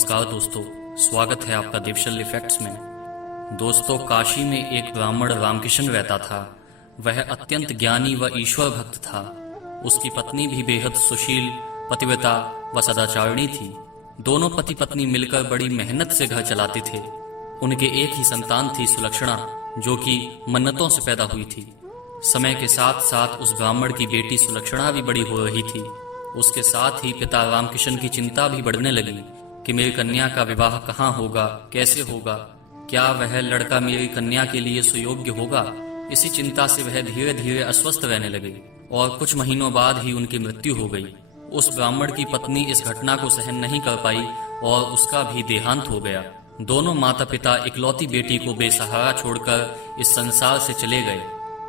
नमस्कार दोस्तों, स्वागत है आपका देवशल्य फैक्ट्स में। दोस्तों, काशी में एक ब्राह्मण रामकिशन रहता था। वह अत्यंत ज्ञानी व ईश्वर भक्त था। उसकी पत्नी भी बेहद सुशील, पतिव्रता व सदाचारिणी थी। दोनों पति पत्नी मिलकर बड़ी मेहनत से घर चलाते थे। उनके एक ही संतान थी सुलक्षणा, जो कि मन्नतों से पैदा हुई थी। समय के साथ साथ उस ब्राह्मण की बेटी सुलक्षणा भी बड़ी हो रही थी। उसके साथ ही पिता रामकिशन की चिंता भी बढ़ने लगी कि मेरी कन्या का विवाह कहाँ होगा, कैसे होगा, क्या वह लड़का मेरी कन्या के लिए सुयोग्य होगा। इसी चिंता से वह धीरे धीरे अस्वस्थ रहने लगे और कुछ महीनों बाद ही उनकी मृत्यु हो गई। उस ब्राह्मण की पत्नी इस घटना को सहन नहीं कर पाई और उसका भी देहांत हो गया। दोनों माता पिता इकलौती बेटी को बेसहारा छोड़कर इस संसार से चले गए।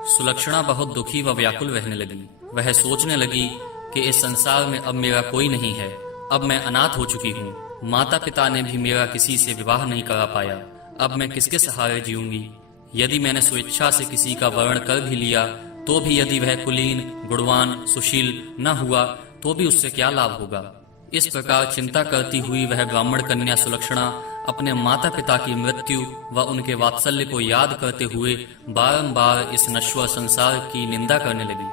सुलक्षणा बहुत दुखी व व्याकुल रहने लगी। वह सोचने लगी कि इस संसार में अब मेरा कोई नहीं है, अब मैं अनाथ हो चुकी हूँ। माता पिता ने भी मेरा किसी से विवाह नहीं करा पाया, अब मैं किसके सहारे जीऊंगी। यदि मैंने स्वेच्छा से किसी का वर्ण कर भी लिया तो भी यदि वह कुलीन, गुणवान, सुशील न हुआ तो भी उससे क्या लाभ होगा। इस प्रकार चिंता करती हुई वह ब्राह्मण कन्या सुलक्षणा अपने माता पिता की मृत्यु व उनके वात्सल्य को याद करते हुए बारंबार इस नश्वर संसार की निंदा करने लगी।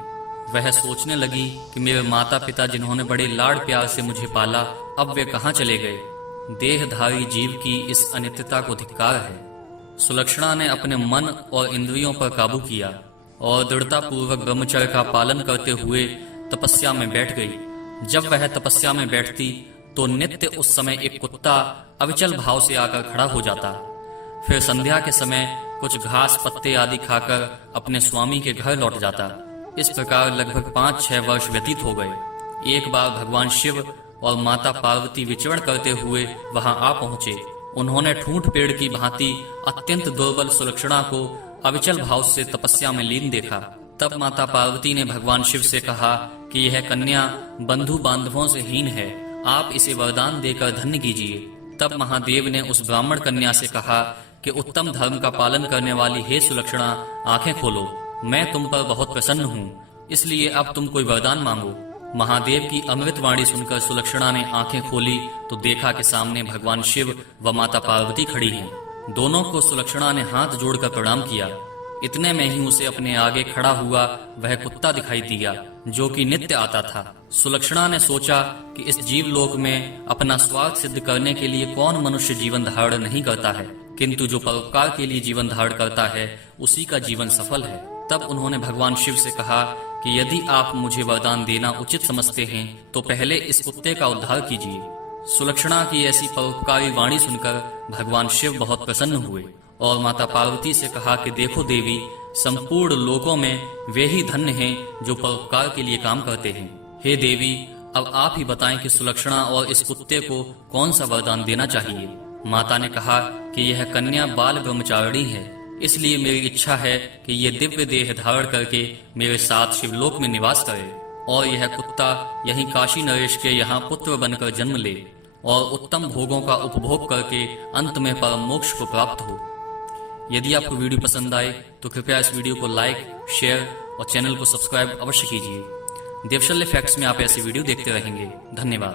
वह सोचने लगी कि मेरे माता पिता जिन्होंने बड़े लाड़ प्यार से मुझे पाला, अब वे कहाँ चले गए। देहधारी जीव की इस अनित्यता को धिक्कार है। सुलक्षणा ने अपने मन और इंद्रियों पर काबू किया और दृढ़ता पूर्वक ब्रह्मचर्य का पालन करते हुए तपस्या में बैठ गई। जब वह तपस्या में बैठती तो नित्य उस समय एक कुत्ता अविचल भाव से आकर खड़ा हो जाता। फिर संध्या के समय कुछ घास पत्ते आदि खाकर अपने स्वामी के घर लौट जाता। इस प्रकार लगभग 5-6 वर्ष व्यतीत हो गए। एक बार भगवान शिव और माता पार्वती विचरण करते हुए वहां आ पहुंचे। उन्होंने ठूंठ पेड़ की भांति अत्यंत दुर्बल सुलक्षणा को अविचल भाव से तपस्या में लीन देखा। तब माता पार्वती ने भगवान शिव से कहा कि यह कन्या बंधु बांधवों से हीन है, आप इसे वरदान देकर धन्य कीजिए। तब महादेव ने उस ब्राह्मण कन्या से कहा कि उत्तम धर्म का पालन करने वाली हे सुलक्षणा, आंखें खोलो, मैं तुम पर बहुत प्रसन्न हूँ, इसलिए अब तुम कोई वरदान मांगो। महादेव की अमृत वाणी सुनकर सुलक्षणा ने आंखें खोली तो देखा कि सामने भगवान शिव व माता पार्वती खड़ी हैं। दोनों को सुलक्षणा ने हाथ जोड़कर प्रणाम किया। इतने में ही उसे अपने आगे खड़ा हुआ वह कुत्ता दिखाई दिया, जो कि नित्य आता था। सुलक्षणा ने सोचा कि इस जीवलोक में अपना स्वार्थ सिद्ध करने के लिए कौन मनुष्य जीवन धारण नहीं करता है, किंतु जो परोपकार के लिए जीवन धारण करता है उसी का जीवन सफल है। तब उन्होंने भगवान शिव से कहा कि यदि आप मुझे वरदान देना उचित समझते हैं तो पहले इस कुत्ते का उद्धार कीजिए। सुलक्षणा की ऐसी परोपकारी वाणी सुनकर भगवान शिव बहुत प्रसन्न हुए और माता पार्वती से कहा कि देखो देवी, संपूर्ण लोकों में वे ही धन्य हैं जो परोपकार के लिए काम करते हैं। हे देवी, अब आप ही बताएं कि सुलक्षणा और इस कुत्ते को कौन सा वरदान देना चाहिए। माता ने कहा कि यह कन्या बाल ब्रह्मचारिणी है, इसलिए मेरी इच्छा है कि ये दिव्य देह धारण करके मेरे साथ शिवलोक में निवास करे और यह कुत्ता यहीं काशी नरेश के यहाँ पुत्र बनकर जन्म ले और उत्तम भोगों का उपभोग करके अंत में परम मोक्ष को प्राप्त हो। यदि आपको वीडियो पसंद आए तो कृपया इस वीडियो को लाइक, शेयर और चैनल को सब्सक्राइब अवश्य कीजिए। देवशल्य फैक्ट्स में आप ऐसी वीडियो देखते रहेंगे। धन्यवाद।